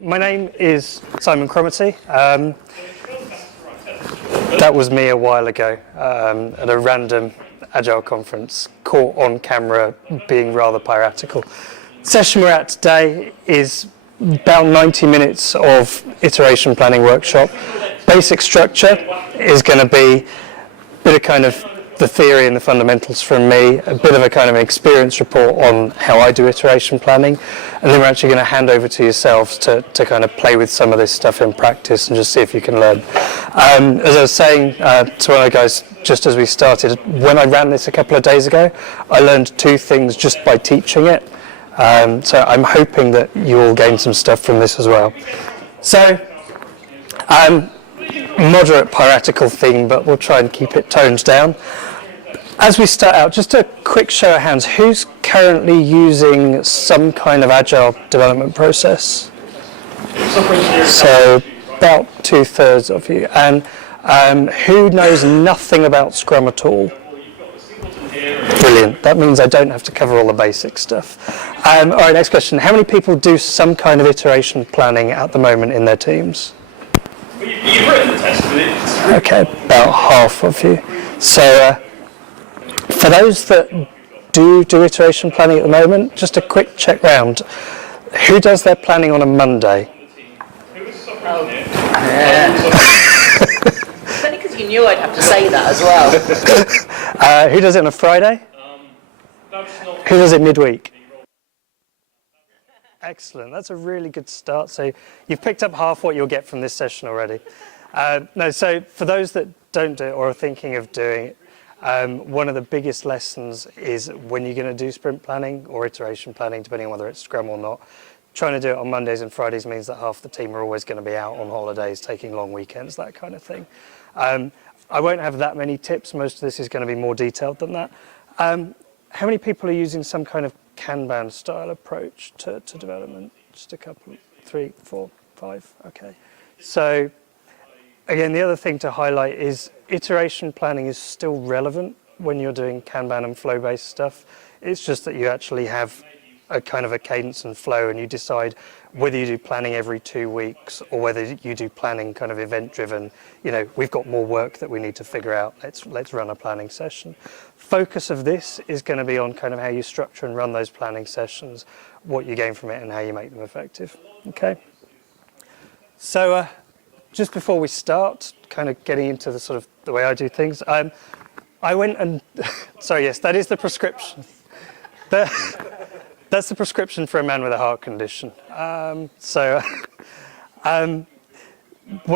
My name is Simon Cromarty. That was me a while ago at a random Agile conference, caught on camera being rather piratical. The session we're at today is about 90 minutes of iteration planning workshop. Basic structure is going to be a bit of kind of the theory and the fundamentals from me, a bit of a kind of experience report on how I do iteration planning, and then we're actually going to hand over to yourselves to kind of play with some of this stuff in practice and just see if you can learn. As I was saying to one of the guys just as we started, when I ran this a couple of days ago, I learned two things just by teaching it. So I'm hoping that you all gain some stuff from this as well. So, moderate piratical thing, but we'll try and keep it toned down. As we start out, just a quick show of hands. Who's currently using some kind of agile development process? So about 2/3 of you. And who knows nothing about Scrum at all? Brilliant. That means I don't have to cover all the basic stuff. All right, next question. How many people do some kind of iteration planning at the moment in their teams? You've written the test with it. Okay, about half of you. So for those that do iteration planning at the moment, just a quick check round. Who does their planning on a Monday? It's only because you knew I'd have to say that as well. Who does it on a Friday? Who does it midweek? Excellent, that's a really good start. So you've picked up half what you'll get from this session already. So for those that don't do it or are thinking of doing it, one of the biggest lessons is when you're going to do sprint planning or iteration planning, depending on whether it's Scrum or not, trying to do it on Mondays and Fridays means that half the team are always going to be out on holidays, taking long weekends, that kind of thing. I won't have that many tips. Most of this is going to be more detailed than that. How many people are using some kind of Kanban style approach to development? Just a couple, 3, 4, 5, okay. So again, the other thing to highlight is iteration planning is still relevant when you're doing Kanban and flow-based stuff. It's just that you actually have a kind of a cadence and flow, and you decide whether you do planning every 2 weeks or whether you do planning kind of event-driven. You know, we've got more work that we need to figure out. Let's run a planning session. Focus of this is going to be on kind of how you structure and run those planning sessions, what you gain from it, and how you make them effective. Okay. So just before we start, kind of getting into the sort of the way I do things, I went and sorry, yes, that is the prescription. That's the prescription for a man with a heart condition. One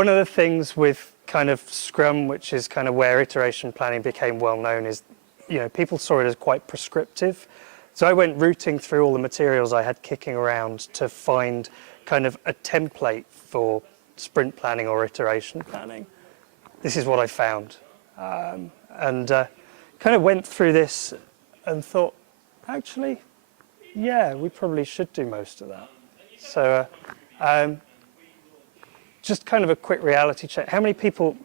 of the things with kind of Scrum, which is kind of where iteration planning became well known, is, you know, people saw it as quite prescriptive. So I went rooting through all the materials I had kicking around to find kind of a template for sprint planning or iteration planning. This is what I found. And kind of went through this and thought, actually, yeah, we probably should do most of that. So just kind of a quick reality check. How many people,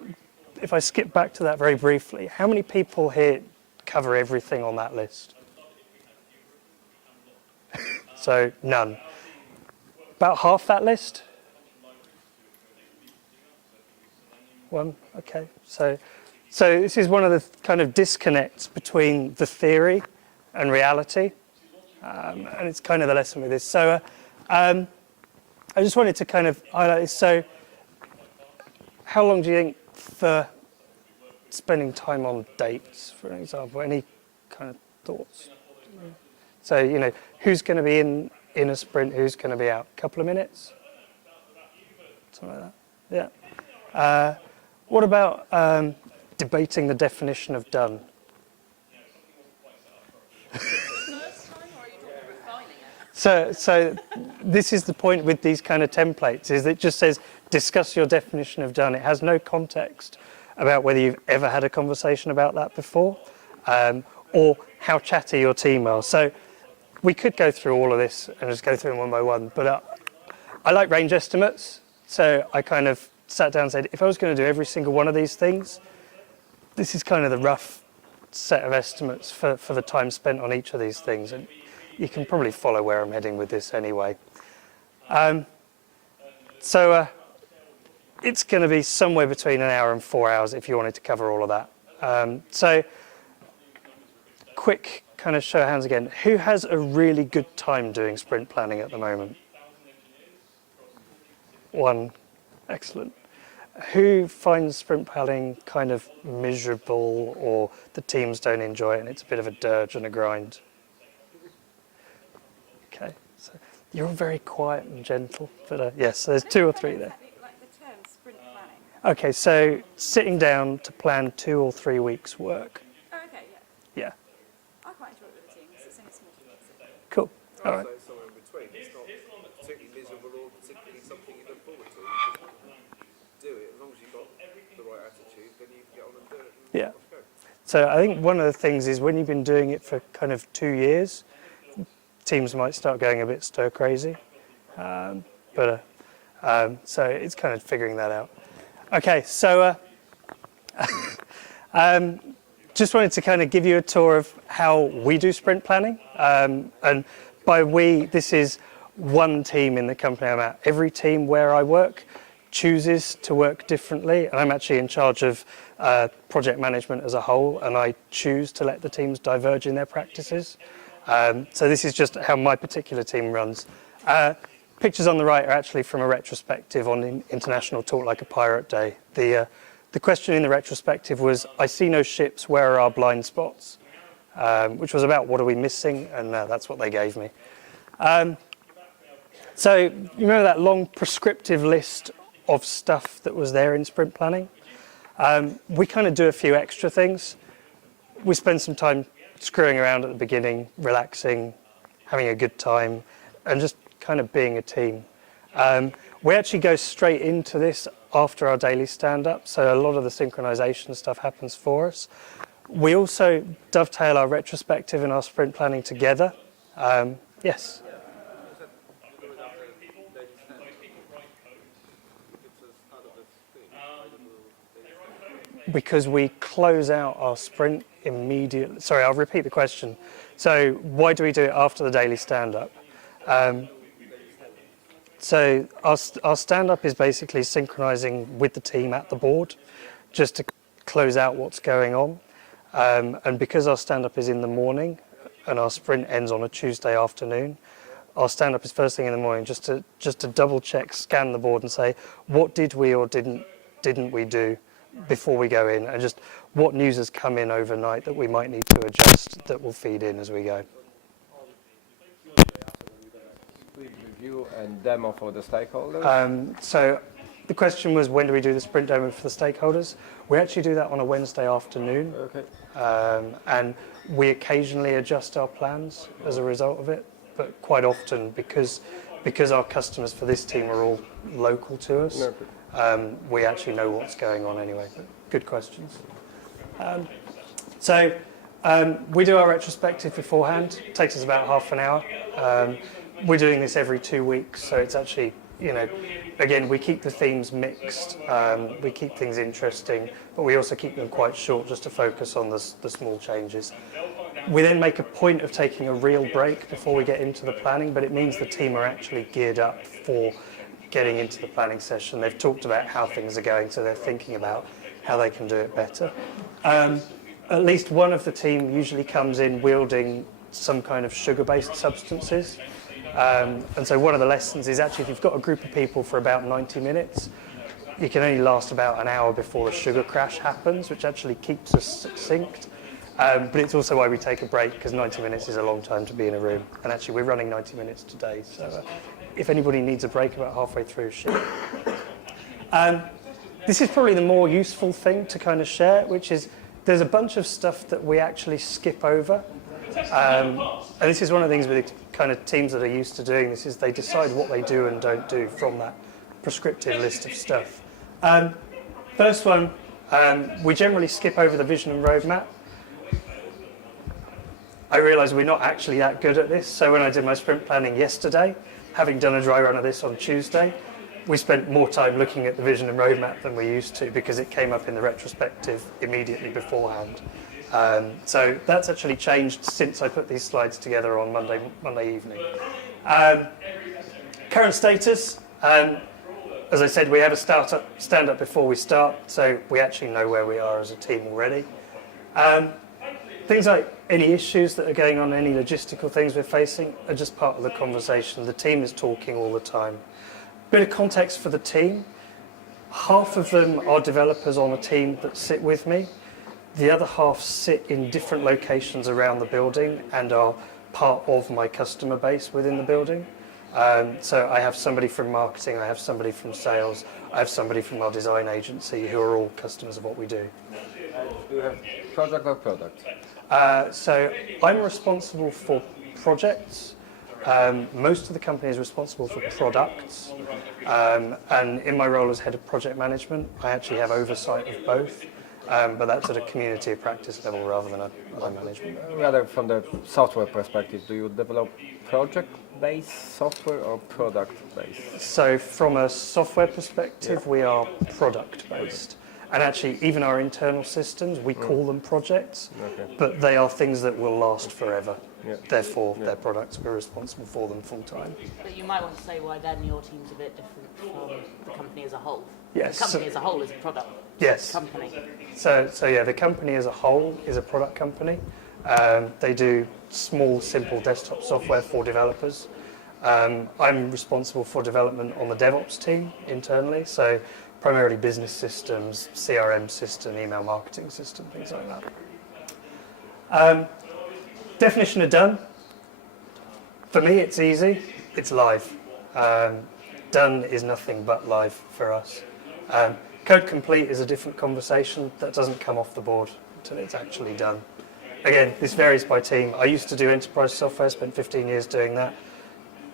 if I skip back to that very briefly, how many people here cover everything on that list? So none. About half that list? One, okay. So this is one of the kind of disconnects between the theory and reality. And it's kind of the lesson with this. So I just wanted to kind of highlight this. So how long do you think for spending time on dates, for an example? Any kind of thoughts? So, you know, who's going to be in a sprint, who's going to be out? A couple of minutes? Something like that? Yeah. What about debating the definition of done? So this is the point with these kind of templates, is it just says, discuss your definition of done. It has no context about whether you've ever had a conversation about that before, or how chatty your team are. So we could go through all of this and just go through them one by one, but I like range estimates. So I kind of sat down and said, if I was going to do every single one of these things, this is kind of the rough set of estimates for the time spent on each of these things. And you can probably follow where I'm heading with this anyway. So it's going to be somewhere between an hour and 4 hours if you wanted to cover all of that. So quick kind of show of hands again. Who has a really good time doing sprint planning at the moment? One. Excellent. Who finds sprint planning kind of miserable, or the teams don't enjoy it and it's a bit of a dirge and a grind? Okay, so you're all very quiet and gentle, but yes, there's 2 or 3 there. Like the term sprint planning. Okay, so sitting down to plan 2 or 3 weeks' work. Oh, okay, yeah. Yeah, I quite enjoy it with the team because it's only small teams. cool. All right. So it's somewhere in between. It's not particularly miserable or particularly something you look forward to. You just do it. As long as you've got the right attitude, then you can get on and do it. And Yeah. off you go. So I think one of the things is when you've been doing it for kind of 2 years, teams might start going a bit stir crazy. So it's kind of figuring that out. Okay, so just wanted to kind of give you a tour of how we do sprint planning. And by we, this is one team in the company I'm at. Every team where I work chooses to work differently, and I'm actually in charge of project management as a whole, and I choose to let the teams diverge in their practices. So this is just how my particular team runs. Pictures on the right are actually from a retrospective on the International Talk Like a Pirate Day. The question in the retrospective was, I see no ships, where are our blind spots? Which was about what are we missing, and that's what they gave me. So you remember that long prescriptive list of stuff that was there in sprint planning? We kind of do a few extra things. We spend some time screwing around at the beginning, relaxing, having a good time, and just kind of being a team. We actually go straight into this after our daily stand-up, so a lot of the synchronization stuff happens for us. We also dovetail our retrospective and our sprint planning together. Yes? Because we close out our sprint immediately. Sorry, I'll repeat the question. So why do we do it after the daily stand-up? So our stand-up is basically synchronizing with the team at the board, just to close out what's going on. And because our stand-up is in the morning and our sprint ends on a Tuesday afternoon, our stand-up is first thing in the morning, just to double check, scan the board and say, what did we or didn't we do before we go in, and just what news has come in overnight that we might need to adjust that will feed in as we go. Review and demo for the stakeholders? So the question was, when do we do the sprint demo for the stakeholders? We actually do that on a Wednesday afternoon. Okay. And we occasionally adjust our plans as a result of it, but quite often, because our customers for this team are all local to us, we actually know what's going on anyway. But good questions. So we do our retrospective beforehand. It takes us about half an hour. We're doing this every 2 weeks, so it's actually, again, we keep the themes mixed, we keep things interesting, but we also keep them quite short just to focus on the small changes. We then make a point of taking a real break before we get into the planning, but it means the team are actually geared up for getting into the planning session. They've talked about how things are going, so they're thinking about how they can do it better. At least one of the team usually comes in wielding some kind of sugar-based substances. And so one of the lessons is actually if you've got a group of people for about 90 minutes, you can only last about an hour before a sugar crash happens, which actually keeps us succinct. But it's also why we take a break, because 90 minutes is a long time to be in a room. And actually we're running 90 minutes today, so if anybody needs a break about halfway through, share. This is probably the more useful thing to kind of share, which is there's a bunch of stuff that we actually skip over. And this is one of the things with the kind of teams that are used to doing this, is they decide what they do and don't do from that prescriptive list of stuff. First one, we generally skip over the vision and roadmap. I realise we're not actually that good at this, so when I did my sprint planning yesterday, having done a dry run of this on Tuesday, we spent more time looking at the vision and roadmap than we used to, because it came up in the retrospective immediately beforehand. So that's actually changed since I put these slides together on Monday evening. Current status, as I said, we have a stand-up before we start, so we actually know where we are as a team already. Things like any issues that are going on, any logistical things we're facing, are just part of the conversation. The team is talking all the time. Bit of context for the team. Half of them are developers on a team that sit with me. The other half sit in different locations around the building and are part of my customer base within the building. So I have somebody from marketing, I have somebody from sales, I have somebody from our design agency who are all customers of what we do. Do you have project or product? So I'm responsible for projects. Most of the company is responsible for products. And in my role as head of project management, I actually have oversight of both. But that's at a community of practice level rather than a line management. Rather from the software perspective, do you develop project-based software or product-based? So from a software perspective, we are product-based. And actually, even our internal systems, we call them projects, but they are things that will last forever. Therefore, they're products. We're responsible for them full-time. But you might want to say why then your team's a bit different from the company as a whole. Yes. The company as a whole is a product Yes. company. So yeah, the company as a whole is a product company. They do small, simple desktop software for developers. I'm responsible for development on the DevOps team internally, so primarily business systems, CRM system, email marketing system, things like that. Definition of done. For me, it's easy. It's live. Done is nothing but live for us. Code complete is a different conversation that doesn't come off the board until it's actually done. Again, this varies by team. I used to do enterprise software, spent 15 years doing that.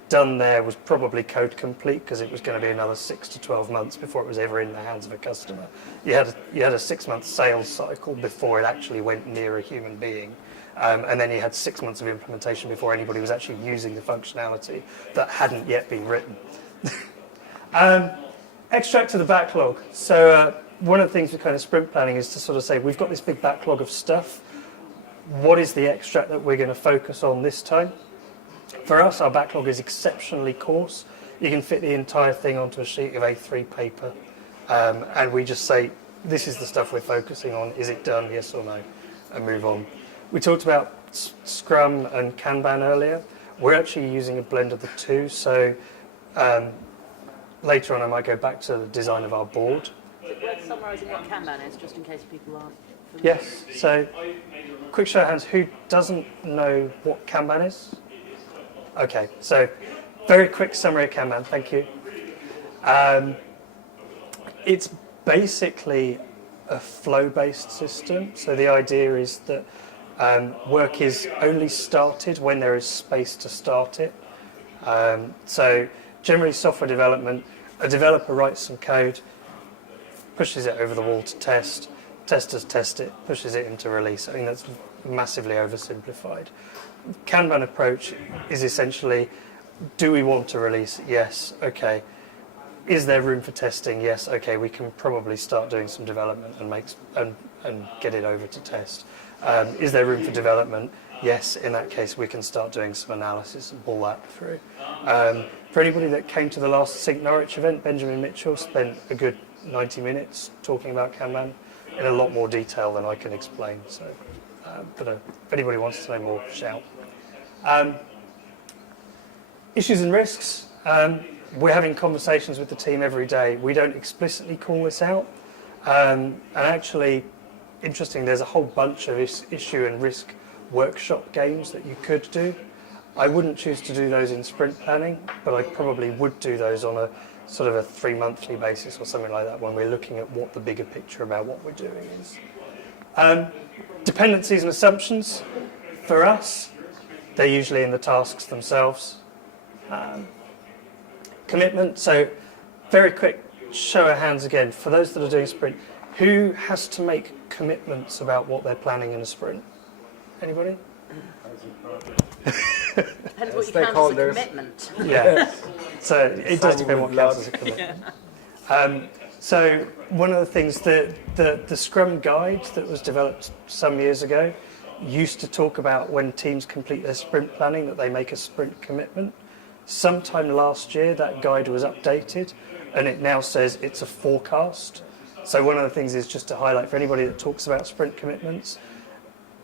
Done there was probably code complete because it was going to be another 6 to 12 months before it was ever in the hands of a customer. You had a 6-month sales cycle before it actually went near a human being. And then you had 6 months of implementation before anybody was actually using the functionality that hadn't yet been written. Extract to the backlog. So one of the things with kind of sprint planning is to sort of say, we've got this big backlog of stuff. What is the extract that we're going to focus on this time? For us, our backlog is exceptionally coarse. You can fit the entire thing onto a sheet of A3 paper. And we just say, this is the stuff we're focusing on. Is it done? Yes or no? And move on. We talked about Scrum and Kanban earlier. We're actually using a blend of the two. So later on, I might go back to the design of our board. Is it worth summarising what Kanban is, just in case people aren't familiar? Yes. So, quick show of hands. Who doesn't know what Kanban is? Okay. So, very quick summary of Kanban. Thank you. It's basically a flow-based system. So the idea is that work is only started when there is space to start it. So generally software development, a developer writes some code, pushes it over the wall to test, testers test it, pushes it into release. I think that's massively oversimplified. Kanban approach is essentially, do we want to release? Yes. Okay. Is there room for testing? Yes. Okay. We can probably start doing some development and get it over to test. Is there room for development? Yes. In that case, we can start doing some analysis and pull that through. For anybody that came to the last Sync Norwich event, Benjamin Mitchell spent a good 90 minutes talking about Kanban in a lot more detail than I can explain. So, but if anybody wants to know more, shout. Issues and risks. We're having conversations with the team every day. We don't explicitly call this out. And actually, interesting, there's a whole bunch of issue and risk workshop games that you could do. I wouldn't choose to do those in sprint planning, but I probably would do those on a sort of a 3-monthly basis or something like that when we're looking at what the bigger picture about what we're doing is. Dependencies and assumptions, for us, they're usually in the tasks themselves. Commitment, so very quick show of hands again. For those that are doing sprint, who has to make commitments about what they're planning in a sprint? Anybody? Depends what you count as a commitment. Yeah, so it does depend what counts as a commitment. So one of the things that the Scrum guide that was developed some years ago used to talk about when teams complete their sprint planning that they make a sprint commitment. Sometime last year that guide was updated and it now says it's a forecast. So one of the things is just to highlight for anybody that talks about sprint commitments,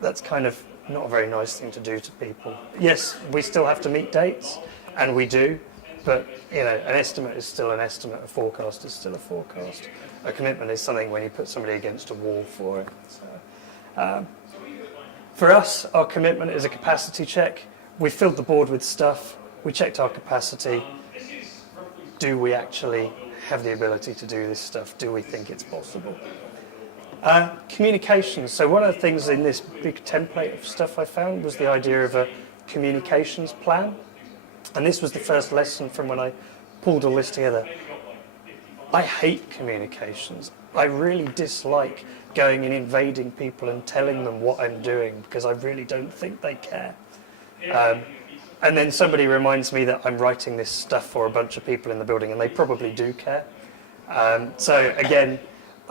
that's kind of not a very nice thing to do to people. Yes, we still have to meet dates, and we do, but you know, an estimate is still an estimate, a forecast is still a forecast. A commitment is something when you put somebody against a wall for it. So, for us, our commitment is a capacity check. We filled the board with stuff, we checked our capacity. Do we actually have the ability to do this stuff? Do we think it's possible? Communications. So one of the things in this big template of stuff I found was the idea of a communications plan. And this was the first lesson from when I pulled all this together. I hate communications. I really dislike going and invading people and telling them what I'm doing because I really don't think they care. And then somebody reminds me that I'm writing this stuff for a bunch of people in the building and they probably do care. So again,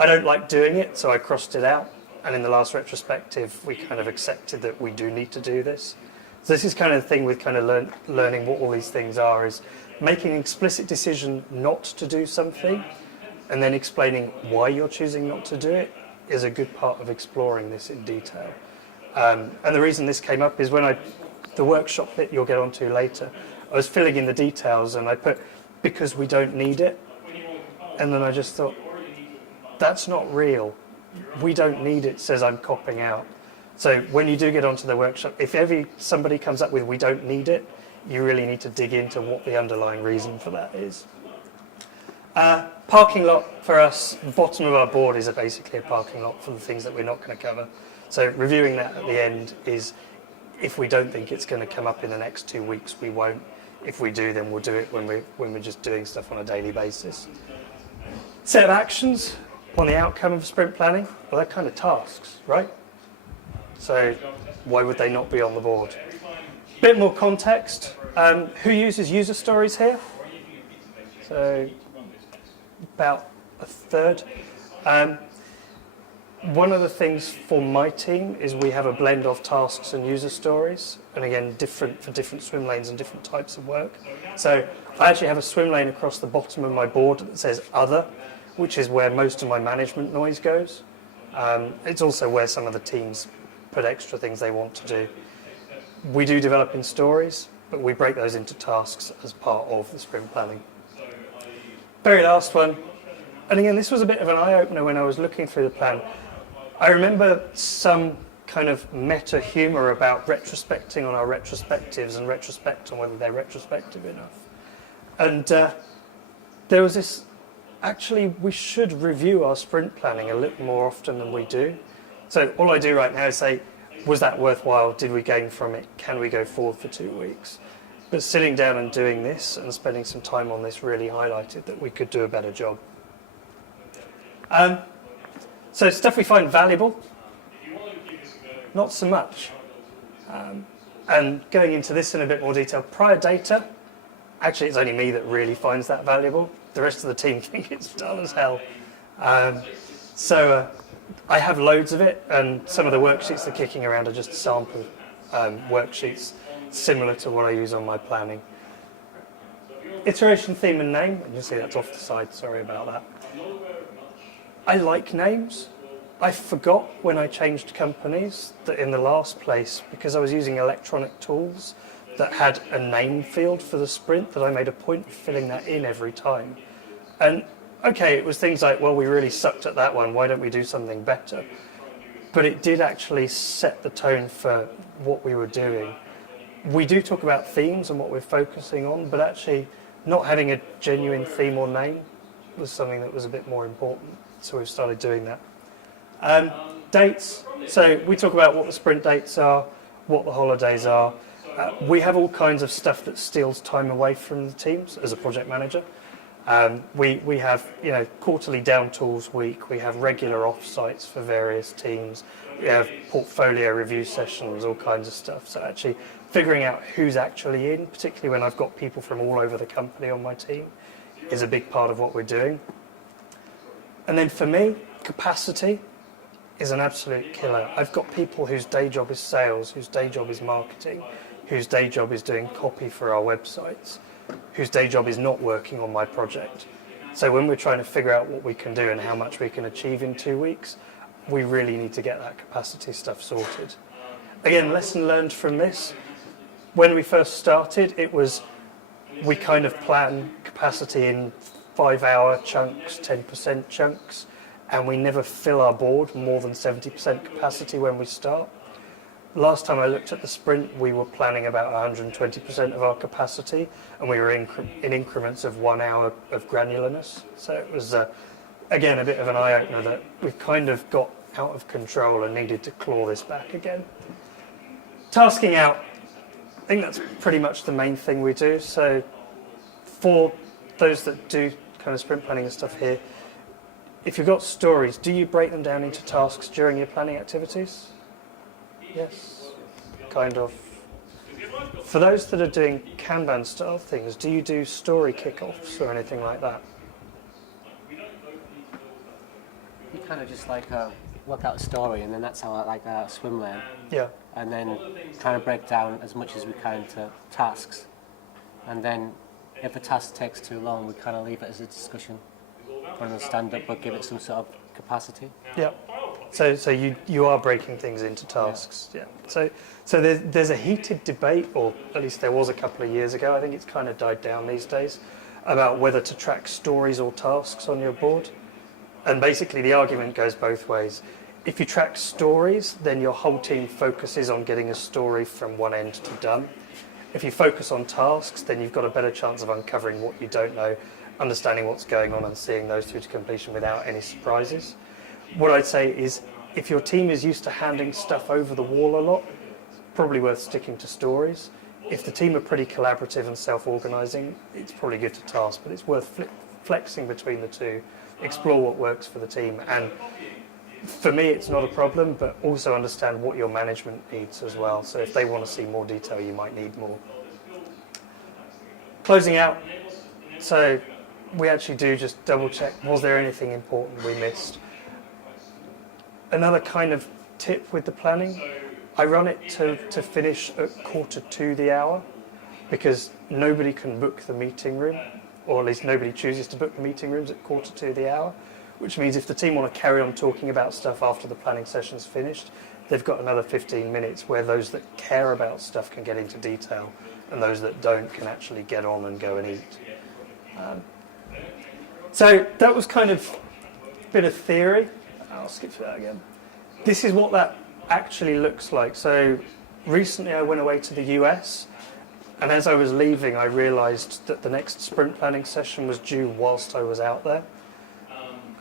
I don't like doing it, so I crossed it out. And in the last retrospective, we kind of accepted that we do need to do this. So this is kind of the thing with kind of learning what all these things are, is making an explicit decision not to do something and then explaining why you're choosing not to do it is a good part of exploring this in detail. And the reason this came up is when the workshop bit you'll get onto later, I was filling in the details and I put, because we don't need it. And then I just thought, that's not real. We don't need it says I'm copping out. So when you do get onto the workshop, if somebody comes up with we don't need it, you really need to dig into what the underlying reason for that is. Parking lot for us, the bottom of our board is basically a parking lot for the things that we're not going to cover. So reviewing that at the end is, if we don't think it's going to come up in the next 2 weeks, we won't. If we do, then we'll do it when we're just doing stuff on a daily basis. Set of actions on the outcome of sprint planning. Well, they're kind of tasks, right? So why would they not be on the board? Bit more context. Who uses user stories here? So about a third. One of the things for my team is we have a blend of tasks and user stories, and again, different for different swim lanes and different types of work. So I actually have a swim lane across the bottom of my board that says other, which is where most of my management noise goes. It's also where some of the teams put extra things they want to do. We do develop in stories, but we break those into tasks as part of the sprint planning. Very last one, and again, this was a bit of an eye-opener when I was looking through the plan. I remember some kind of meta humour about retrospecting on our retrospectives and retrospect on whether they're retrospective enough. And there was this, actually, we should review our sprint planning a little more often than we do. So all I do right now is say, was that worthwhile? Did we gain from it? Can we go forward for 2 weeks? But sitting down and doing this and spending some time on this really highlighted that we could do a better job. So stuff we find valuable, not so much. And going into this in a bit more detail, prior data, actually it's only me that really finds that valuable. The rest of the team think it's dull as hell. So I have loads of it, and some of the worksheets that are kicking around are just sample worksheets similar to what I use on my planning. Iteration, theme and name, and you'll see that's off the side, sorry about that. I like names. I forgot when I changed companies that in the last place, because I was using electronic tools that had a name field for the sprint, that I made a point of filling that in every time. And okay, it was things like, well, we really sucked at that one, why don't we do something better? But it did actually set the tone for what we were doing. We do talk about themes and what we're focusing on, but actually not having a genuine theme or name was something that was a bit more important. So we've started doing that. Dates. So we talk about what the sprint dates are, what the holidays are. We have all kinds of stuff that steals time away from the teams as a project manager. We have, quarterly down tools week. We have regular off-sites for various teams. We have portfolio review sessions, all kinds of stuff. So actually figuring out who's actually in, particularly when I've got people from all over the company on my team, is a big part of what we're doing. And then for me, capacity is an absolute killer. I've got people whose day job is sales, whose day job is marketing, whose day job is doing copy for our websites, whose day job is not working on my project. So when we're trying to figure out what we can do and how much we can achieve in 2 weeks, we really need to get that capacity stuff sorted. Again, lesson learned from this. When we first started, it was we kind of plan capacity in 5-hour chunks, 10% chunks, and we never fill our board more than 70% capacity when we start. Last time I looked at the sprint, we were planning about 120% of our capacity, and we were in increments of 1 hour of granularness. So it was, again, a bit of an eye-opener that we've kind of got out of control and needed to claw this back again. Tasking out, I think that's pretty much the main thing we do. So for those that do kind of sprint planning and stuff here, if you've got stories, do you break them down into tasks during your planning activities? Yes, kind of. For those that are doing Kanban style things, do you do story kickoffs or anything like that? You kind of just like work out a story, and then that's how I like swim lane. Yeah. And then trying to break down as much as we can to tasks. And then if a task takes too long, we kind of leave it as a discussion on the stand-up, but give it some sort of capacity. Yeah. So you are breaking things into tasks. Yeah. So there's a heated debate, or at least there was a couple of years ago. I think it's kind of died down these days, about whether to track stories or tasks on your board. And basically the argument goes both ways. If you track stories, then your whole team focuses on getting a story from one end to done. If you focus on tasks, then you've got a better chance of uncovering what you don't know, understanding what's going on and seeing those through to completion without any surprises. What I'd say is, if your team is used to handing stuff over the wall a lot, it's probably worth sticking to stories. If the team are pretty collaborative and self-organising, it's probably good to task, but it's worth flexing between the two, explore what works for the team. And for me, it's not a problem, but also understand what your management needs as well. So if they want to see more detail, you might need more. Closing out, so we actually do just double check, was there anything important we missed? Another kind of tip with the planning, I run it to finish at 1/4 the hour, because nobody can book the meeting room, or at least nobody chooses to book the meeting rooms at 1/4 the hour, which means if the team want to carry on talking about stuff after the planning session's finished, they've got another 15 minutes where those that care about stuff can get into detail, and those that don't can actually get on and go and eat. So that was kind of a bit of theory. I'll skip through that again. This is what that actually looks like. So recently I went away to the US, and as I was leaving I realised that the next sprint planning session was due whilst I was out there.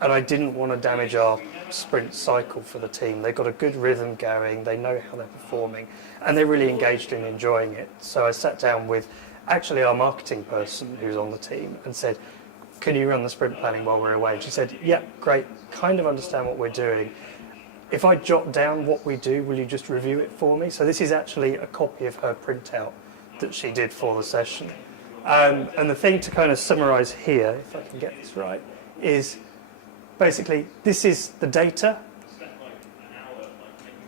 And I didn't want to damage our sprint cycle for the team. They've got a good rhythm going, they know how they're performing, and they're really engaged in enjoying it. So I sat down with actually our marketing person who's on the team and said, can you run the sprint planning while we're away? And she said, yeah, great, kind of understand what we're doing. If I jot down what we do, will you just review it for me? So this is actually a copy of her printout that she did for the session. And the thing to kind of summarise here, if I can get this right, is basically this is the data,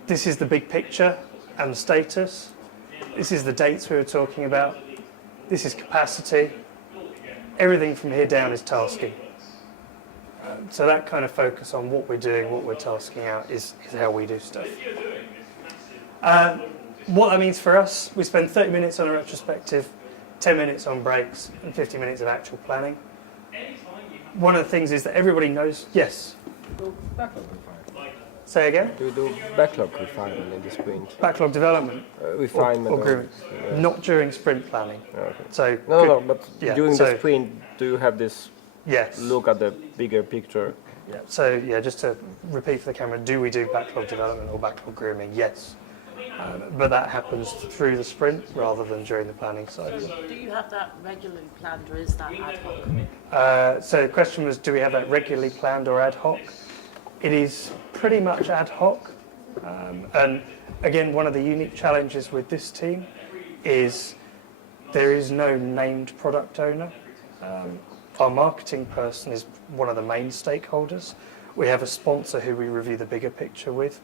this is the big picture and the status, this is the dates we were talking about, this is capacity. Everything from here down is tasking. So that kind of focus on what we're doing, what we're tasking out is how we do stuff. What that means for us, we spend 30 minutes on a retrospective, 10 minutes on breaks, and 50 minutes of actual planning. One of the things is that everybody knows, yes? Do backlog refinement. Say again? Do you do backlog refinement in the sprint? Backlog development? Refinement. Or grooming. Yeah. Not during sprint planning. Okay. So No, but yeah, during so- the sprint, do you have this Yes. look at the bigger picture? Yeah. So yeah, just to repeat for the camera, do we do backlog development or backlog grooming? Yes. But that happens through the sprint rather than during the planning cycle. Do you have that regularly planned, or is that ad hoc? So the question was, do we have that regularly planned or ad hoc? It is pretty much ad hoc. And again, one of the unique challenges with this team is there is no named product owner. Our marketing person is one of the main stakeholders. We have a sponsor who we review the bigger picture with,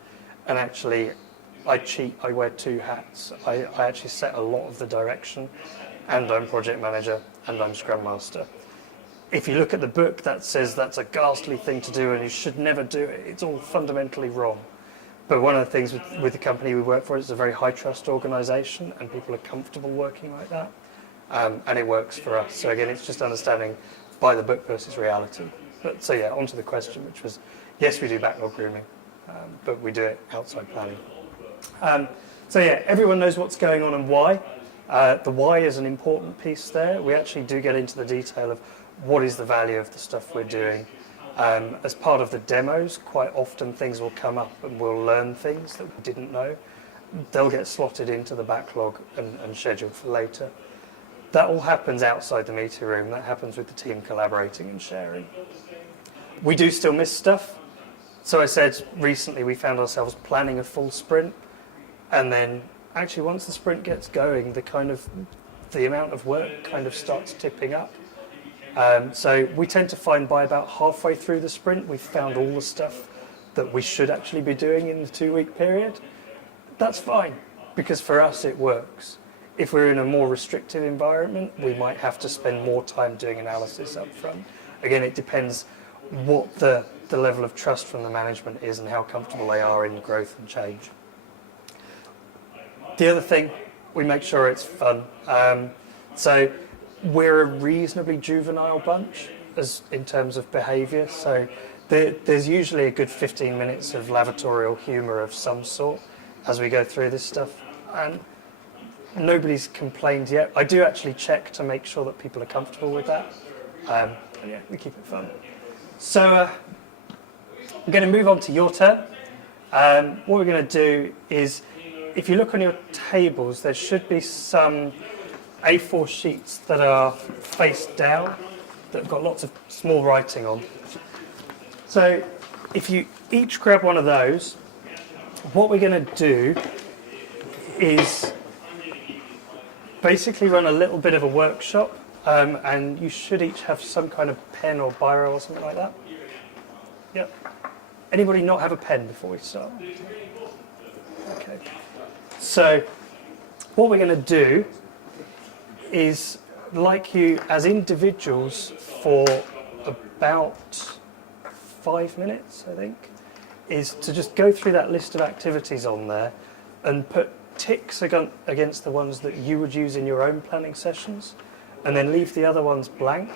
and actually I cheat, I wear two hats. I actually set a lot of the direction, and I'm project manager, and I'm scrum master. if you look at the book that says that's a ghastly thing to do and you should never do it, it's all fundamentally wrong. But one of the things with the company we work for is it's a very high trust organisation and people are comfortable working like that. And it works for us. So again, it's just understanding by the book versus reality. But so yeah, onto the question, which was, yes, we do backlog grooming, but we do it outside planning. So yeah, everyone knows what's going on and why. The why is an important piece there. We actually do get into the detail of what is the value of the stuff we're doing. As part of the demos, quite often things will come up and we'll learn things that we didn't know. They'll get slotted into the backlog and scheduled for later. That all happens outside the meeting room. That happens with the team collaborating and sharing. We do still miss stuff. So I said recently we found ourselves planning a full sprint, and then actually once the sprint gets going, the amount of work kind of starts tipping up. So we tend to find by about halfway through the sprint, we've found all the stuff that we should actually be doing in the 2-week period. That's fine, because for us it works. If we're in a more restrictive environment, we might have to spend more time doing analysis up front. Again, it depends what the level of trust from the management is and how comfortable they are in growth and change. The other thing, we make sure it's fun. So we're a reasonably juvenile bunch in terms of behaviour. So there's usually a good 15 minutes of lavatorial humour of some sort as we go through this stuff. And nobody's complained yet. I do actually check to make sure that people are comfortable with that. And yeah, we keep it fun. So I'm going to move on to your turn. What we're going to do is, if you look on your tables, there should be some A4 sheets that are face down, that have got lots of small writing on. So if you each grab one of those, what we're going to do is basically run a little bit of a workshop, and you should each have some kind of pen or biro or something like that. Yep. Anybody not have a pen before we start? Okay. So what we're going to do is, like you as individuals for about 5 minutes, I think, is to just go through that list of activities on there and put ticks against the ones that you would use in your own planning sessions, and then leave the other ones blank.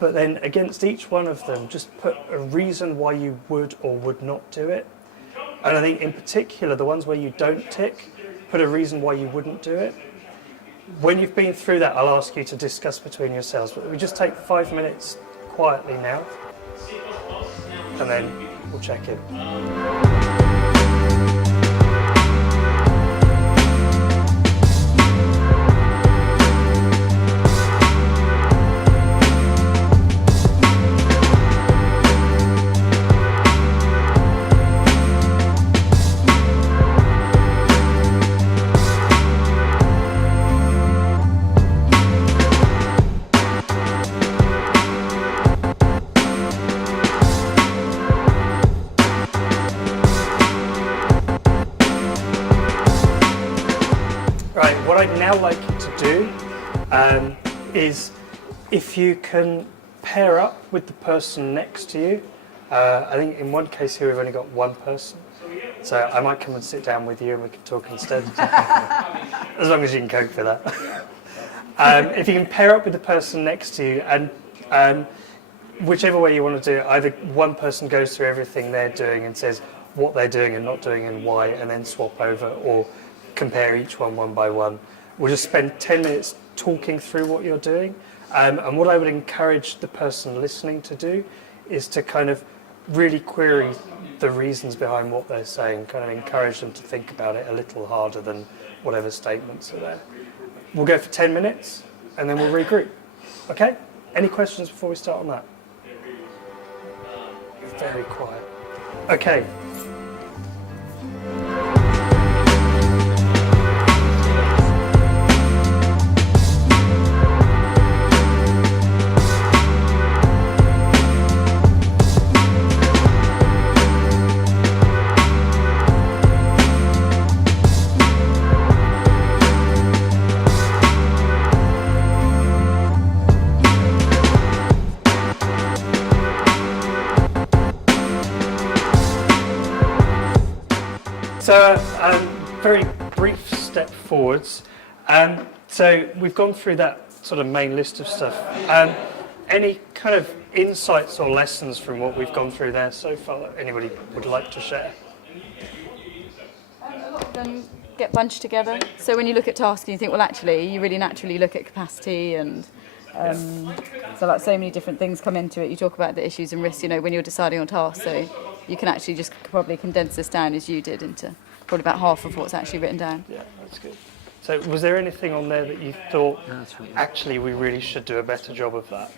But then against each one of them, just put a reason why you would or would not do it. And I think in particular, the ones where you don't tick, put a reason why you wouldn't do it. When you've been through that, I'll ask you to discuss between yourselves. But we just take 5 minutes quietly now, and then we'll check in. What I'd now like you to do is, if you can pair up with the person next to you. I think in one case here we've only got one person, so I might come and sit down with you and we can talk instead. As long as you can cope with that. If you can pair up with the person next to you, and whichever way you want to do it, either one person goes through everything they're doing and says what they're doing and not doing and why, and then swap over, or compare each one by one. We'll just spend 10 minutes talking through what you're doing. And what I would encourage the person listening to do is to kind of really query the reasons behind what they're saying, kind of encourage them to think about it a little harder than whatever statements are there. We'll go for 10 minutes and then we'll regroup. Okay? Any questions before we start on that? You're very quiet. Okay. So, very brief step forwards. So we've gone through that sort of main list of stuff. Any kind of insights or lessons from what we've gone through there so far that anybody would like to share? A lot of them get bunched together. So when you look at tasking, you think, well, actually, you really naturally look at capacity and so like so many different things come into it. You talk about the issues and risks, when you're deciding on tasks. So you can actually just probably condense this down as you did into probably about half of what's actually written down. Yeah, that's good. So was there anything on there that you thought, actually, we really should do a better job of that?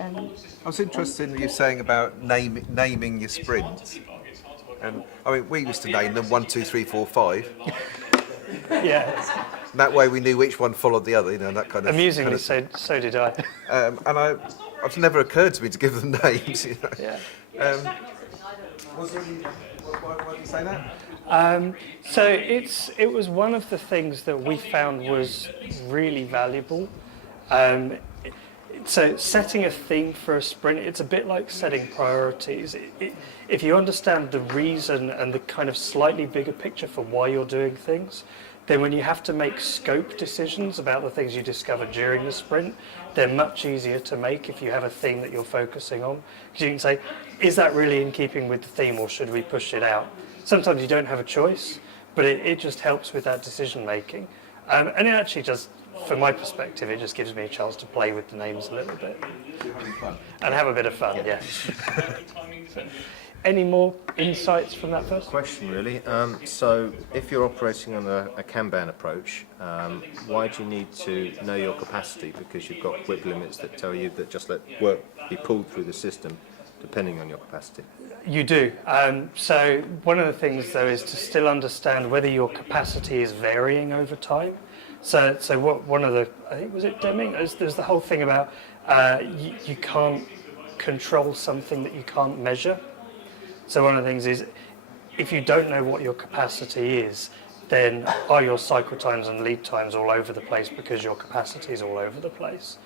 I was interested in you saying about naming your sprints. And I mean, we used to name them 1, 2, 3, 4, 5. Yeah, And that way we knew which one followed the other, that kind of. amusingly, so did I. And it's never occurred to me to give them names. Yeah. Why do you say that? So it was one of the things that we found was really valuable. So setting a theme for a sprint, it's a bit like setting priorities. If you understand the reason and the kind of slightly bigger picture for why you're doing things, then when you have to make scope decisions about the things you discover during the sprint, they're much easier to make if you have a theme that you're focusing on. Because you can say, is that really in keeping with the theme or should we push it out? Sometimes you don't have a choice, but it just helps with that decision making. And it actually just, from my perspective, it just gives me a chance to play with the names a little bit. And have a bit of fun, yeah. Any more insights from that first? Question really. So if you're operating on a Kanban approach, why do you need to know your capacity? Because you've got WIP limits that tell you that just let work be pulled through the system depending on your capacity. You do. So one of the things though is to still understand whether your capacity is varying over time. So what one of the, I think was it Deming? There's the whole thing about you can't control something that you can't measure. So one of the things is, if you don't know what your capacity is, then are your cycle times and lead times all over the place because your capacity is all over the place.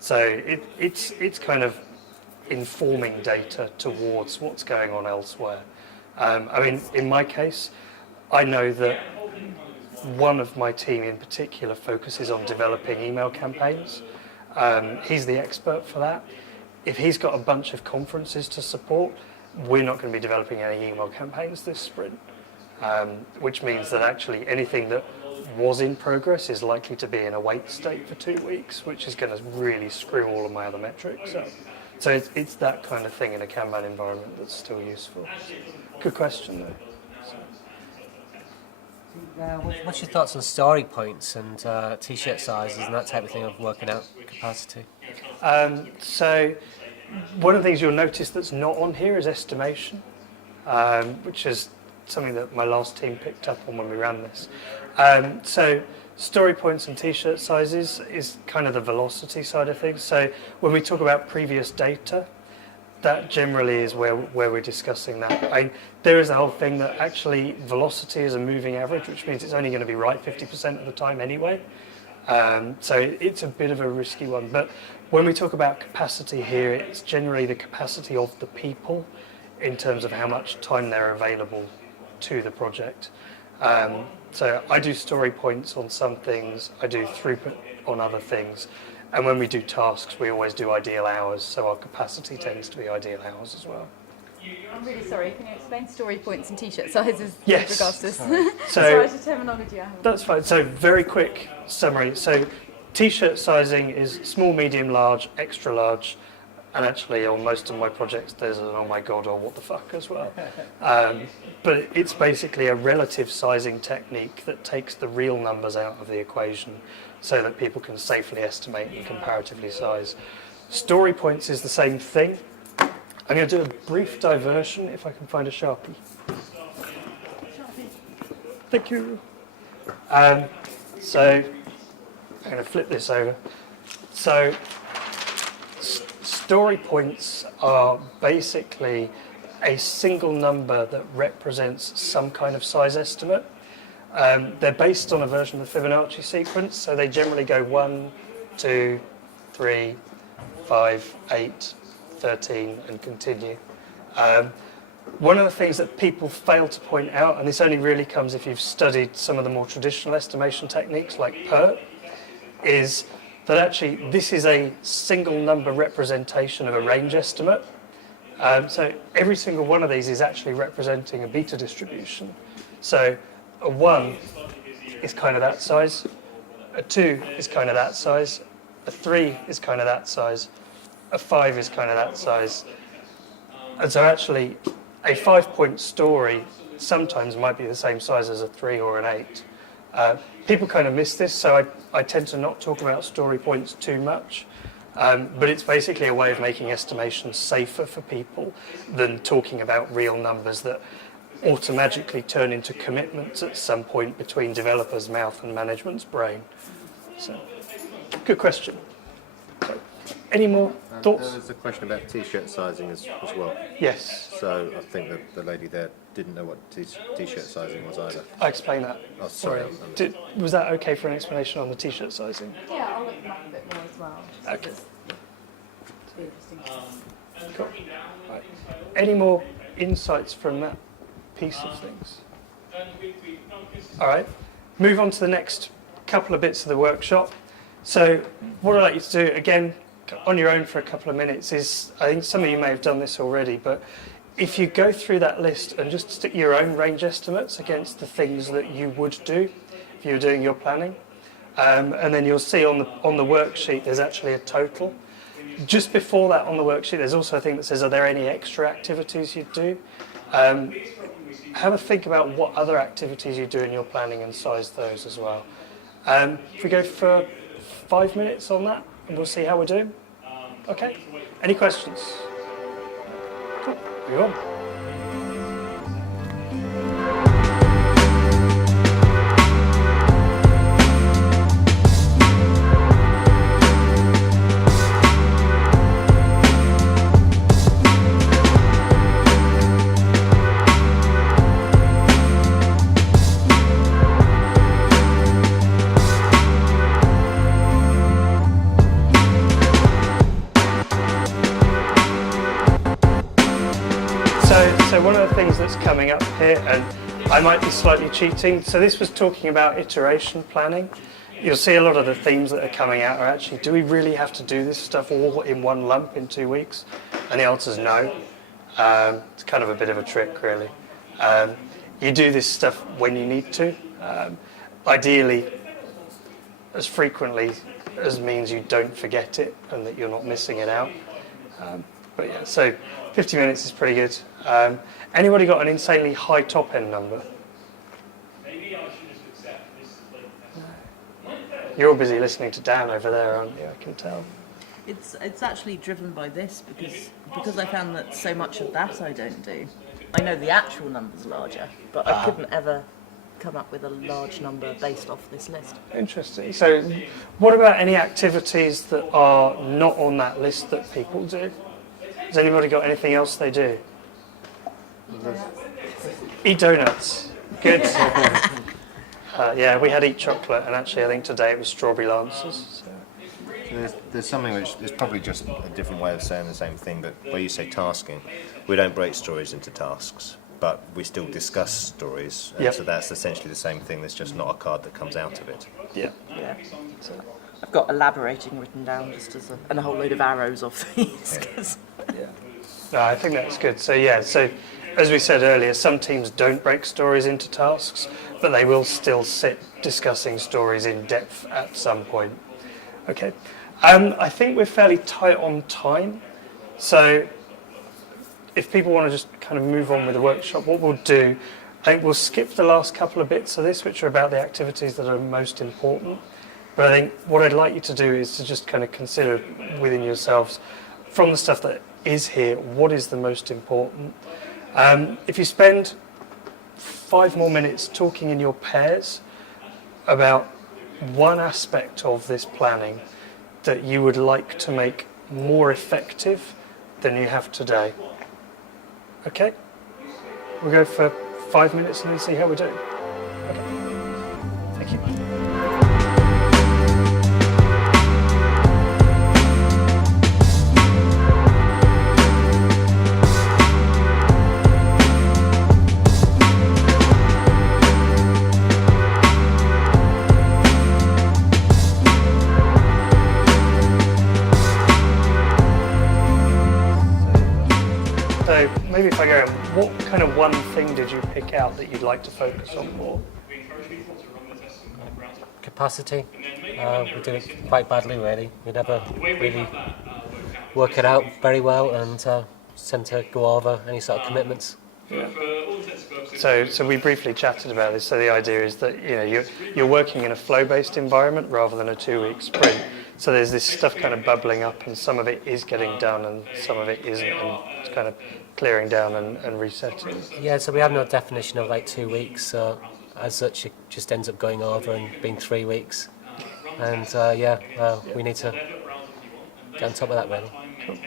So it's kind of informing data towards what's going on elsewhere. I mean, in my case, I know that one of my team in particular focuses on developing email campaigns. He's the expert for that. If he's got a bunch of conferences to support, we're not going to be developing any email campaigns this sprint, which means that actually anything that was in progress is likely to be in a wait state for 2 weeks, which is going to really screw all of my other metrics up. So it's that kind of thing in a Kanban environment that's still useful. Good question, though. What's your thoughts on story points and t-shirt sizes and that type of thing of working out capacity? So one of the things you'll notice that's not on here is estimation, which is something that my last team picked up on when we ran this. So story points and t-shirt sizes is kind of the velocity side of things. So when we talk about previous data, that generally is where we're discussing that. There is the whole thing that actually velocity is a moving average, which means it's only going to be right 50% of the time anyway. So it's a bit of a risky one. But when we talk about capacity here, it's generally the capacity of the people in terms of how much time they're available to the project. So I do story points on some things, I do throughput on other things. And when we do tasks, we always do ideal hours, so our capacity tends to be ideal hours as well. I'm really sorry, can you explain story points and t-shirt sizes Yes. with regards to this? So Sorry, it's a terminology I haven't. that's fine. So very quick summary. So t-shirt sizing is small, medium, large, extra large, and actually on most of my projects there's an oh my god or what the fuck as well. But it's basically a relative sizing technique that takes the real numbers out of the equation so that people can safely estimate and comparatively size. Story points is the same thing. I'm going to do a brief diversion if I can find a Sharpie. Thank you. So I'm going to flip this over. So story points are basically a single number that represents some kind of size estimate. They're based on a version of the Fibonacci sequence, so they generally go 1, 2, 3, 5, 8, 13 and continue. One of the things that people fail to point out, and this only really comes if you've studied some of the more traditional estimation techniques like PERT, is that actually this is a single number representation of a range estimate. So every single one of these is actually representing a beta distribution. So a 1 is kind of that size, a 2 is kind of that size, a 3 is kind of that size, a 5 is kind of that size. And so actually a 5-point story sometimes might be the same size as a 3 or an 8. People kind of miss this, so I tend to not talk about story points too much. But it's basically a way of making estimations safer for people than talking about real numbers that automatically turn into commitments at some point between developer's mouth and management's brain. So, good question. So, any more thoughts? There's a question about t-shirt sizing as well. Yes, So I think that the lady there didn't know what t-shirt sizing was either. I explained that. Oh, sorry. Was that okay for an explanation on the t-shirt sizing? Yeah, I'll look them up a bit more as well. Okay. To be interesting. Cool. Right. Any more insights from that piece of things? All right, move on to the next couple of bits of the workshop. So what I'd like you to do, again, on your own for a couple of minutes is, I think some of you may have done this already, but if you go through that list and just stick your own range estimates against the things that you would do if you were doing your planning, and then you'll see on the worksheet there's actually a total. Just before that on the worksheet there's also a thing that says, are there any extra activities you'd do? Have a think about what other activities you do in your planning and size those as well. If we go for 5 minutes on that and we'll see how we're doing. Okay, any questions? Cool, move on. So one of the things that's coming up here, and I might be slightly cheating, so this was talking about iteration planning. You'll see a lot of the themes that are coming out are actually, do we really have to do this stuff all in one lump in 2 weeks? And the answer is no. It's kind of a bit of a trick, really. You do this stuff when you need to. Ideally, as frequently as means you don't forget it and that you're not missing it out. But yeah, so 50 minutes is pretty good. Anybody got an insanely high top end number? You're all busy listening to Dan over there, aren't you? I can tell. It's actually driven by this because I found that so much of that I don't do. I know the actual number's larger, but I couldn't ever come up with a large number based off this list. Interesting. So what about any activities that are not on that list that people do? Has anybody got anything else they do? Eat donuts. Good. Yeah, we had eat chocolate, and actually I think today it was strawberry lancers. So. There's something which is probably just a different way of saying the same thing, but where you say tasking, we don't break stories into tasks, but we still discuss stories, and Yep. so that's essentially the same thing, there's just not a card that comes out of it. Yeah. Yeah. I've got elaborating written down just as and a whole load of arrows of these. 'Cause Yeah. No, I think that's good. So yeah, so as we said earlier, some teams don't break stories into tasks, but they will still sit discussing stories in depth at some point. Okay. I think we're fairly tight on time. So if people want to just kind of move on with the workshop, what we'll do, I think we'll skip the last couple of bits of this, which are about the activities that are most important. But I think what I'd like you to do is to just kind of consider within yourselves, from the stuff that is here, what is the most important. If you spend 5 more minutes talking in your pairs about one aspect of this planning that you would like to make more effective than you have today. Okay? We'll go for 5 minutes and then see how we're doing. Okay. Thank you. maybe if I go, what kind of one thing did you pick out that you'd like to focus on more? Capacity. We did it quite badly, really. We never really work it out very well and tend to go over any sort of commitments. So we briefly chatted about this. So the idea is that you're working in a flow-based environment rather than a 2-week sprint. So there's this stuff kind of bubbling up, and some of it is getting done, and some of it isn't, and it's kind of clearing down and resetting. Yeah, so we have no definition of like 2 weeks. So as such, it just ends up going over and being 3 weeks. And we need to get on top of that, really. Cool.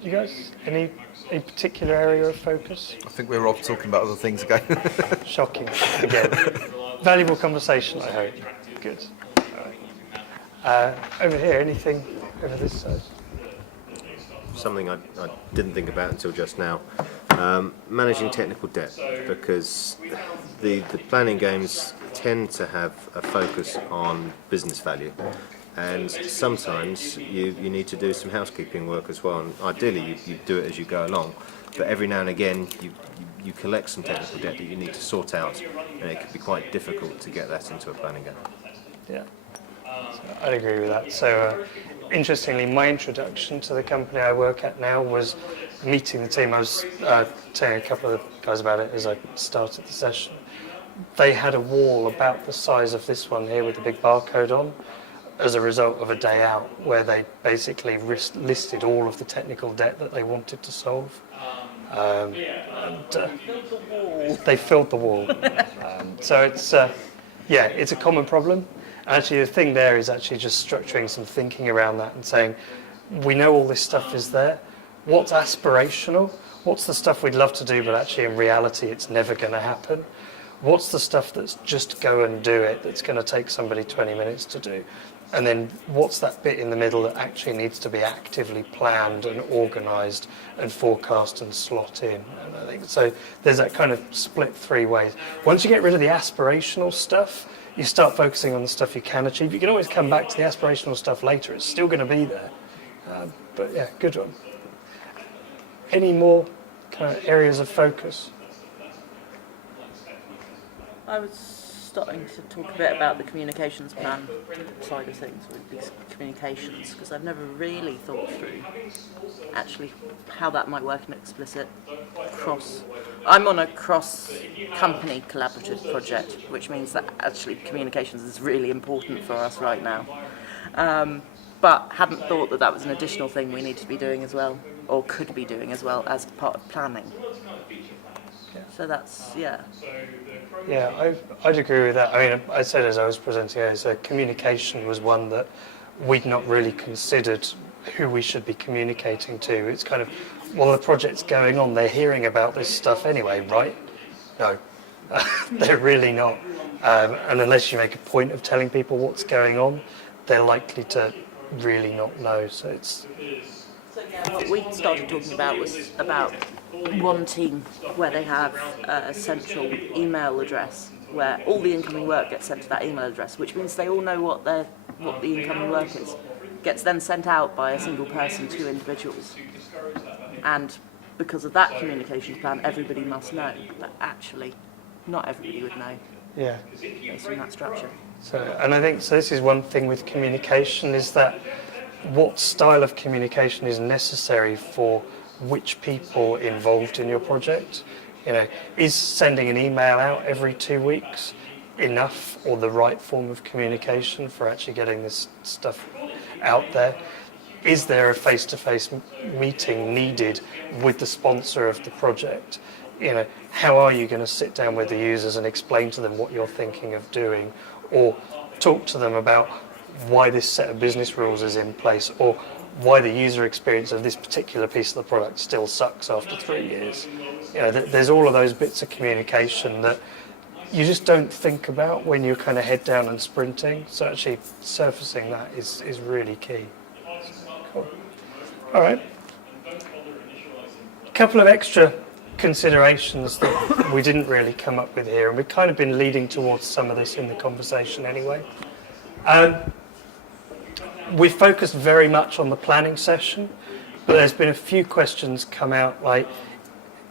You guys, any particular area of focus? I think we're off talking about other things again. Shocking. Again. Valuable conversation, I hope. Good. All right. Over here, anything over this side? Something I didn't think about until just now. Managing technical debt, because the planning games tend to have a focus on business value. And sometimes you need to do some housekeeping work as well. And ideally, you do it as you go along. But every now and again, you collect some technical debt that you need to sort out, and it can be quite difficult to get that into a planning game. Yeah, so I'd agree with that. So, interestingly, my introduction to the company I work at now was meeting the team. I was telling a couple of the guys about it as I started the session. They had a wall about the size of this one here with a big barcode on, as a result of a day out where they basically listed all of the technical debt that they wanted to solve. They filled the wall. So it's a common problem. And actually the thing there is actually just structuring some thinking around that and saying, we know all this stuff is there. What's aspirational? What's the stuff we'd love to do, but actually in reality it's never going to happen? What's the stuff that's just go and do it, that's going to take somebody 20 minutes to do? And then what's that bit in the middle that actually needs to be actively planned and organised and forecast and slot in? And I think so there's that kind of split 3 ways. Once you get rid of the aspirational stuff, you start focusing on the stuff you can achieve. You can always come back to the aspirational stuff later. It's still going to be there. But yeah, good one. Any more kind of areas of focus? I was starting to talk a bit about the communications plan side of things with these communications, because I've never really thought through actually how that might work in explicit cross. I'm on a cross-company collaborative project, which means that actually communications is really important for us right now. But hadn't thought that was an additional thing we need to be doing as well, or could be doing as well as part of planning. So that's, yeah. Yeah, I'd agree with that. I mean, I said as I was presenting earlier, so communication was one that we'd not really considered who we should be communicating to. It's kind of, well, the project's going on, they're hearing about this stuff anyway, right? No, they're really not. And unless you make a point of telling people what's going on, they're likely to really not know. So it's... So yeah, what we started talking about was about one team where they have a central email address where all the incoming work gets sent to that email address, which means they all know what the incoming work is. Gets then sent out by a single person to individuals. And because of that communications plan, everybody must know, but actually not everybody would know. Yeah. Based on that structure. So, and I think, so this is one thing with communication, is that what style of communication is necessary for which people involved in your project. You know, is sending an email out every 2 weeks enough or the right form of communication for actually getting this stuff out there? Is there a face-to-face meeting needed with the sponsor of the project? You know, how are you going to sit down with the users and explain to them what you're thinking of doing, or talk to them about why this set of business rules is in place, or why the user experience of this particular piece of the product still sucks after 3 years. You know, there's all of those bits of communication that you just don't think about when you're kind of head down and sprinting. So actually surfacing that is really key. Cool. All right. A couple of extra considerations that we didn't really come up with here, and we've kind of been leading towards some of this in the conversation anyway. We focused very much on the planning session, But there's been a few questions come out like,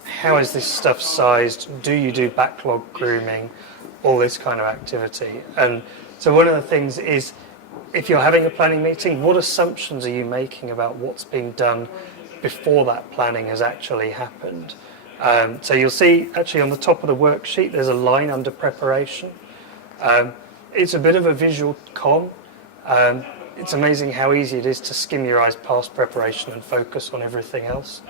how is this stuff sized? Do you do backlog grooming? All this kind of activity. And so one of the things is, if you're having a planning meeting, what assumptions are you making about what's being done before that planning has actually happened? So you'll see actually on the top of the worksheet there's a line under preparation. It's a bit of a visual con. It's amazing how easy it is to skim your eyes past preparation and focus on everything else.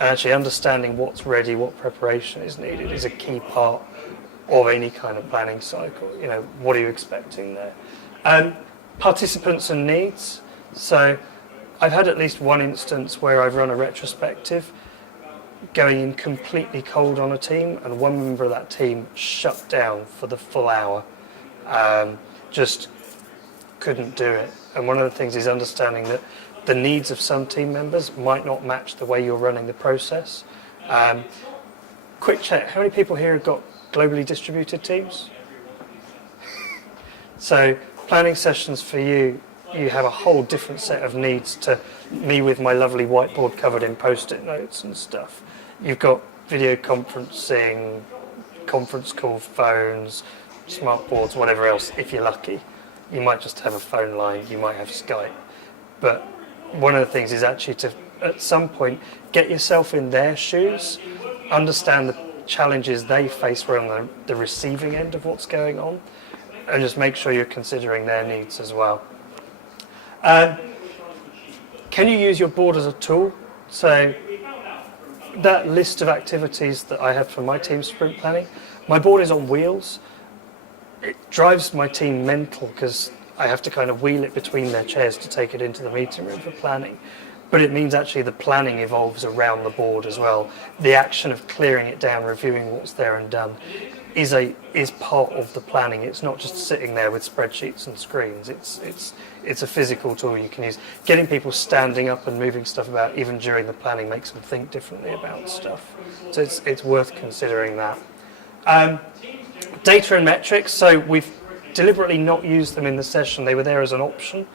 And actually understanding what's ready, what preparation is needed is a key part of any kind of planning cycle. You know, what are you expecting there? Participants and needs. So I've had at least one instance where I've run a retrospective going in completely cold on a team, and one member of that team shut down for the full hour. Just couldn't do it. And one of the things is understanding that the needs of some team members might not match the way you're running the process. Quick check, how many people here have got globally distributed teams? So planning sessions for you, you have a whole different set of needs to me with my lovely whiteboard covered in post-it notes and stuff. You've got video conferencing, conference call phones, smart boards, whatever else, if you're lucky. You might just have a phone line, you might have Skype. But one of the things is actually to, at some point, get yourself in their shoes, understand the challenges they face around the receiving end of what's going on, and just make sure you're considering their needs as well. Can you use your board as a tool? So that list of activities that I have for my team sprint planning, my board is on wheels. It drives my team mental because I have to kind of wheel it between their chairs to take it into the meeting room for planning. But it means actually the planning evolves around the board as well. The action of clearing it down, reviewing what's there and done is part of the planning. It's not just sitting there with spreadsheets and screens. It's a physical tool you can use. Getting people standing up and moving stuff about even during the planning makes them think differently about stuff. So it's worth considering that. Data and metrics. So we've deliberately not used them in the session. They were there as an option.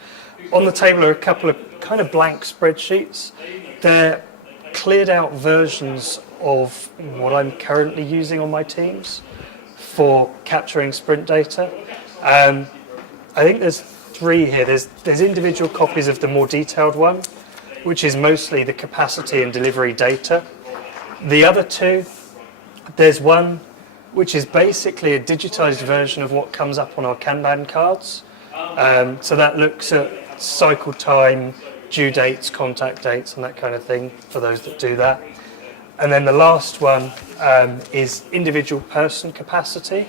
On the table are a couple of kind of blank spreadsheets. They're cleared out versions of what I'm currently using on my teams for capturing sprint data. I think there's 3 here. There's individual copies of the more detailed one, which is mostly the capacity and delivery data. The other 2, there's one which is basically a digitized version of what comes up on our Kanban cards. So that looks at cycle time, due dates, contact dates, and that kind of thing for those that do that. And then the last one is individual person capacity.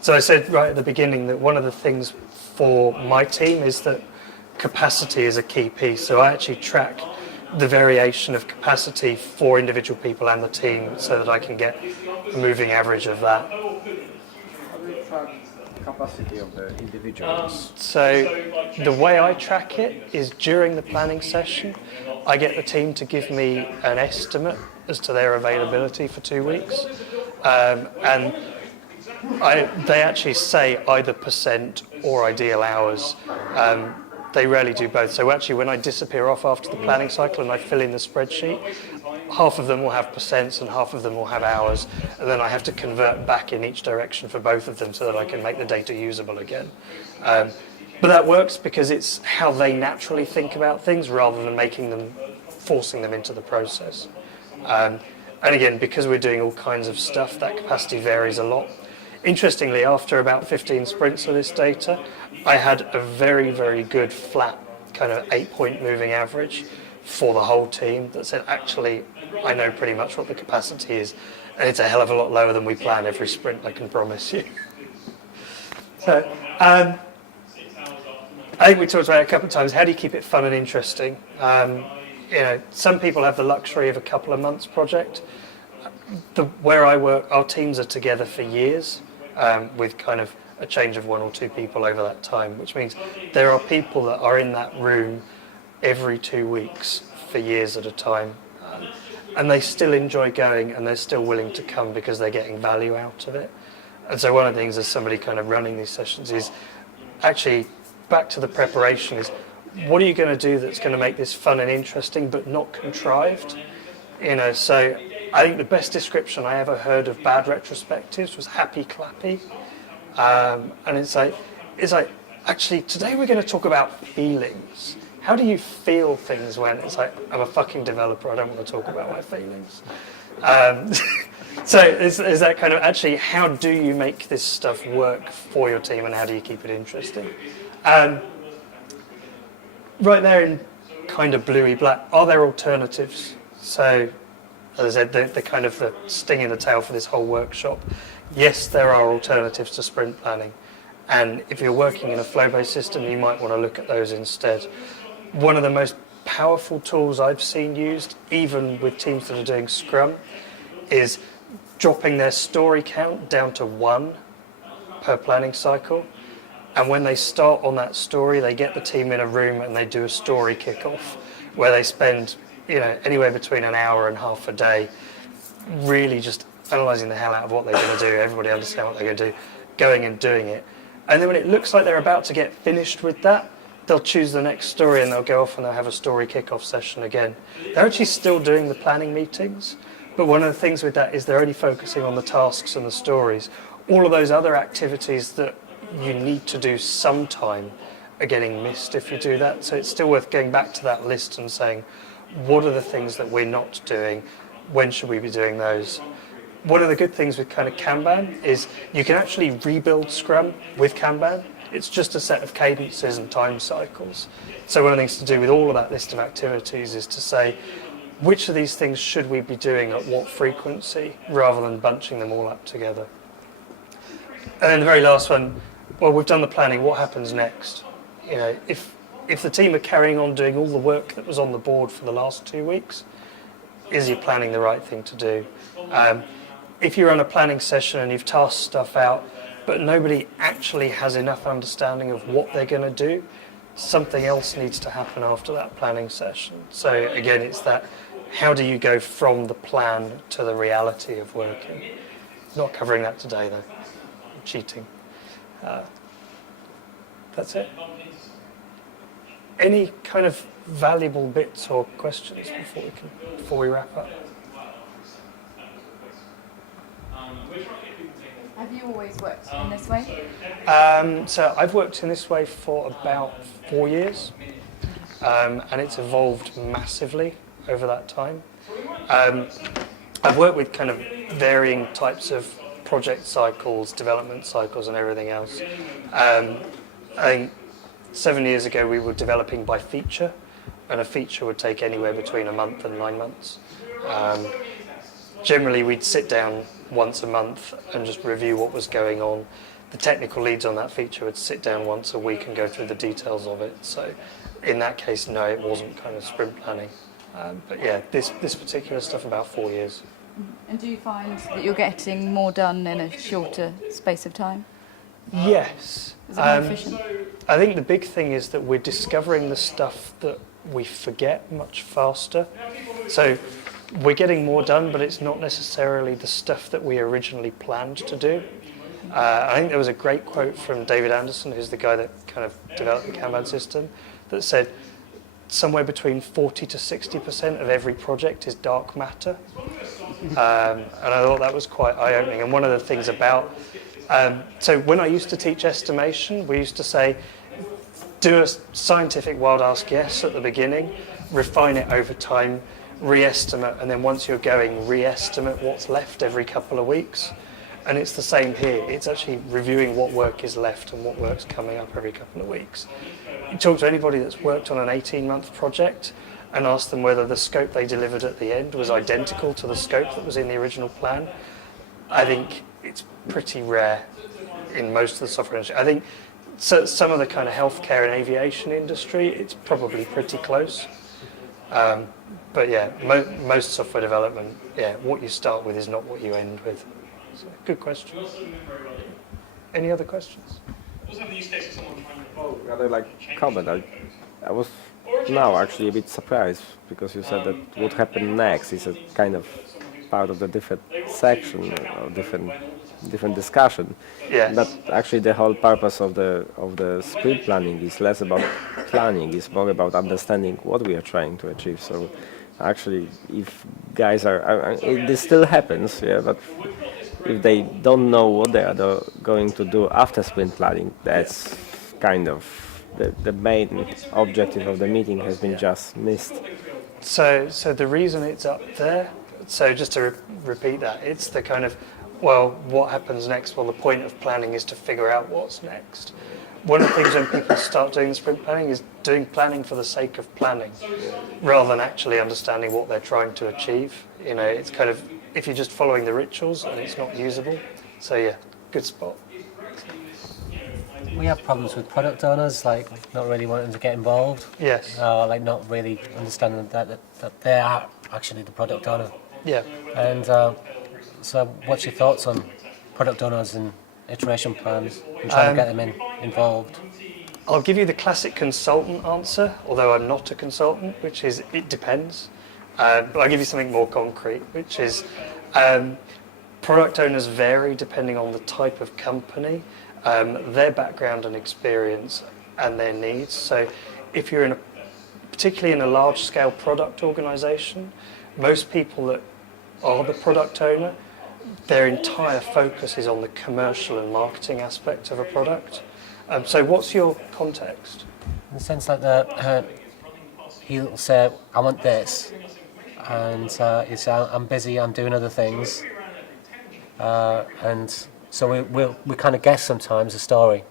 So I said right at the beginning that one of the things for my team is that capacity is a key piece. So I actually track the variation of capacity for individual people and the team so that I can get a moving average of that. How do you track capacity of the individuals? So the way I track it is during the planning session, I get the team to give me an estimate as to their availability for 2 weeks. And they actually say either percent or ideal hours. They rarely do both. So actually when I disappear off after the planning cycle and I fill in the spreadsheet, half of them will have percents and half of them will have hours. And then I have to convert back in each direction for both of them so that I can make the data usable again. But that works because it's how they naturally think about things rather than forcing them into the process. And again, because we're doing all kinds of stuff, that capacity varies a lot. Interestingly, after about 15 sprints of this data, I had a very, very good flat kind of 8-point moving average for the whole team that said, actually, I know pretty much what the capacity is, and it's a hell of a lot lower than we plan every sprint, I can promise you. So, I think we talked about it a couple of times, how do you keep it fun and interesting? Some people have the luxury of a couple of months project. Where I work, our teams are together for years, with kind of a change of 1 or 2 people over that time, which means there are people that are in that room every 2 weeks for years at a time, and they still enjoy going and they're still willing to come because they're getting value out of it. And so one of the things as somebody kind of running these sessions is actually back to the preparation is what are you going to do that's going to make this fun and interesting but not contrived? So I think the best description I ever heard of bad retrospectives was happy clappy. And it's like, actually, today we're going to talk about feelings. How do you feel things when it's like, I'm a fucking developer, I don't want to talk about my feelings. So is that kind of, actually, how do you make this stuff work for your team and how do you keep it interesting? Right there in kind of bluey black, are there alternatives? So, as I said, the kind of the sting in the tail for this whole workshop. Yes, there are alternatives to sprint planning. And if you're working in a flow-based system, you might want to look at those instead. One of the most powerful tools I've seen used, even with teams that are doing Scrum, is dropping their story count down to 1 per planning cycle. And when they start on that story, they get the team in a room and they do a story kickoff where they spend, anywhere between an hour and half a day really just analysing the hell out of what they're going to do. Everybody understand what they're going to do, going and doing it. And then when it looks like they're about to get finished with that, they'll choose the next story and they'll go off and they'll have a story kickoff session again. They're actually still doing the planning meetings, but one of the things with that is they're only focusing on the tasks and the stories. All of those other activities that you need to do sometime are getting missed if you do that. So it's still worth going back to that list and saying, what are the things that we're not doing? When should we be doing those? One of the good things with kind of Kanban is you can actually rebuild Scrum with Kanban. It's just a set of cadences and time cycles. So one of the things to do with all of that list of activities is to say, which of these things should we be doing at what frequency, rather than bunching them all up together. And then the very last one, well, we've done the planning, what happens next? If the team are carrying on doing all the work that was on the board for the last 2 weeks, is your planning the right thing to do? If you're on a planning session and you've tasked stuff out, but nobody actually has enough understanding of what they're going to do, something else needs to happen after that planning session. So again, it's that, how do you go from the plan to the reality of working? Not covering that today, though. I'm cheating. That's it. Any kind of valuable bits or questions before we wrap up? Have you always worked in this way? So I've worked in this way for about 4 years, and it's evolved massively over that time. I've worked with kind of varying types of project cycles, development cycles, and everything else. I think 7 years ago we were developing by feature, and a feature would take anywhere between a month and 9 months. Generally, we'd sit down once a month and just review what was going on. The technical leads on that feature would sit down once a week and go through the details of it. So in that case, no, it wasn't kind of sprint planning. But yeah, this particular stuff, about 4 years. And do you find that you're getting more done in a shorter space of time? Yes. Is it more efficient? I think the big thing is that we're discovering the stuff that we forget much faster. So we're getting more done, but it's not necessarily the stuff that we originally planned to do. I think there was a great quote from David Anderson, who's the guy that kind of developed the Kanban system, that said somewhere between 40 to 60% of every project is dark matter. And I thought that was quite eye-opening. And one of the things about, so when I used to teach estimation, we used to say, do a scientific wild ask yes at the beginning, refine it over time, re-estimate, and then once you're going, re-estimate what's left every couple of weeks. And it's the same here. It's actually reviewing what work is left and what work's coming up every couple of weeks. You talk to anybody that's worked on an 18-month project and ask them whether the scope they delivered at the end was identical to the scope that was in the original plan. I think it's pretty rare in most of the software industry. I think some of the kind of healthcare and aviation industry, it's probably pretty close. But yeah, most software development, yeah, what you start with is not what you end with. So, good question. Any other questions? Rather like comment. I was now actually a bit surprised because you said that what happened next is a kind of part of the different section or different different discussion. Yes. But actually, the whole purpose of the sprint planning is less about planning; it's more about understanding what we are trying to achieve. So, actually, if guys this still happens, yeah, but if they don't know what they are going to do after sprint planning, that's kind of the main objective of the meeting has been just missed. So the reason it's up there, so just to repeat that, it's the kind of, well, what happens next? Well, the point of planning is to figure out what's next. One of the things when people start doing the sprint planning is doing planning for the sake of planning, rather than actually understanding what they're trying to achieve. You know, it's kind of, if you're just following the rituals and it's not usable. So yeah, good spot. We have problems with product owners, like not really wanting to get involved, Yes. like not really understanding that they are actually the product owner. Yeah. And so, what's your thoughts on product owners and iteration plans and trying to get them involved? I'll give you the classic consultant answer, although I'm not a consultant, which is it depends. But I'll give you something more concrete, which is product owners vary depending on the type of company, their background and experience, and their needs. So if you're particularly in a large-scale product organisation, most people that are the product owner, their entire focus is on the commercial and marketing aspect of a product. So what's your context? In the sense like he'll say, I want this, and he'll say, I'm busy, I'm doing other things, and so we kind of guess sometimes a story,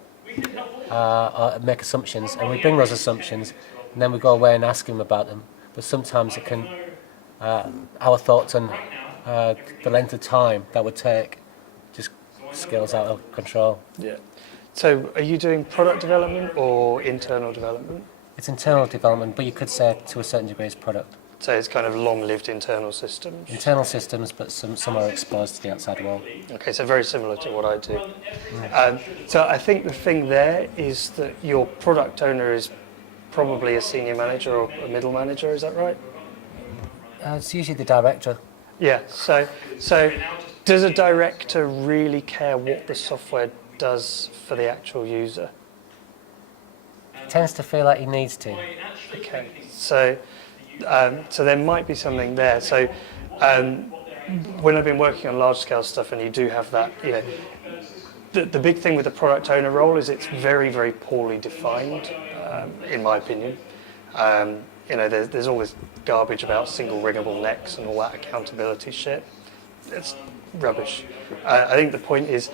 or make assumptions, and we bring those assumptions, and then we go away and ask him about them. But sometimes it can, our thoughts on the length of time that would take just scales out of control. Yeah. So are you doing product development or internal development? It's internal development, but you could say to a certain degree it's product. So it's kind of long-lived internal systems. Internal systems, but some are exposed to the outside world. Okay, so very similar to what I do. So I think the thing there is that your product owner is probably a senior manager or a middle manager, is that right? It's usually the director. Yeah, so does a director really care what the software does for the actual user? Tends to feel like he needs to. Okay, so there might be something there. So when I've been working on large scale stuff, and you do have that, you know, the big thing with the product owner role is it's very, very poorly defined, in my opinion. You know, there's always garbage about single riggable necks and all that accountability shit. It's rubbish. I think the point is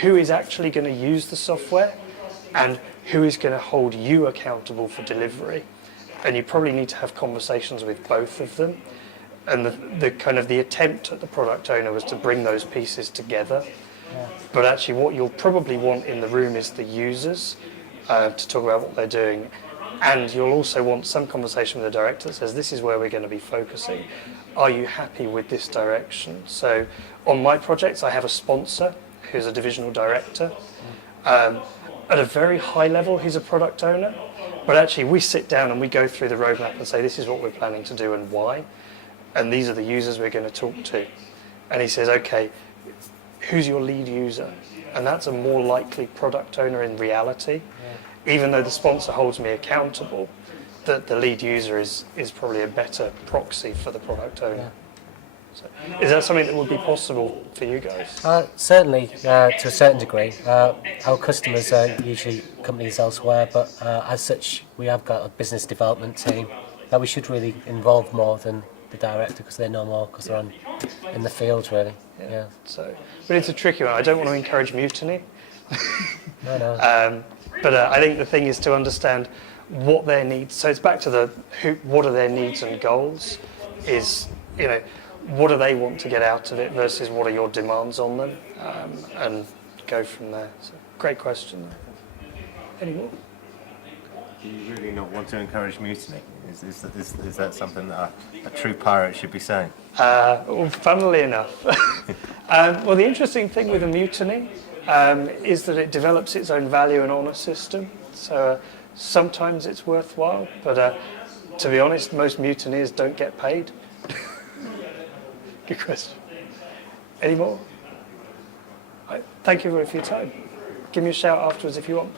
who is actually going to use the software and who is going to hold you accountable for delivery. And you probably need to have conversations with both of them. And the kind of the attempt at the product owner was to bring those pieces together. Yeah. But actually what you'll probably want in the room is the users to talk about what they're doing. And you'll also want some conversation with the director that says, this is where we're going to be focusing. Are you happy with this direction? So on my projects, I have a sponsor who's a divisional director. At a very high level, he's a product owner. But actually, we sit down and we go through the roadmap and say, this is what we're planning to do and why. And these are the users we're going to talk to. And he says, okay, who's your lead user? And that's a more likely product owner in reality. Yeah. Even though the sponsor holds me accountable, that the lead user is probably a better proxy for the product owner. Yeah. So, is that something that would be possible for you guys? Certainly, to a certain degree. Our customers are usually companies elsewhere, but as such, we have got a business development team that we should really involve more than the director, because they know more, because they're in the field, really. Yeah. So, but it's a tricky one. I don't want to encourage mutiny. No. But I think the thing is to understand what their needs. So it's back to what are their needs and goals? Is, you know, what do they want to get out of it versus what are your demands on them, and go from there. So, great question. Any more? Do you really not want to encourage mutiny? Is that something that a true pirate should be saying? Well, funnily enough. Well, the interesting thing with a mutiny is that it develops its own value and honour system. So sometimes it's worthwhile, but to be honest, most mutineers don't get paid. Good question. Any more? Right, thank you everybody for your time. Give me a shout afterwards if you want.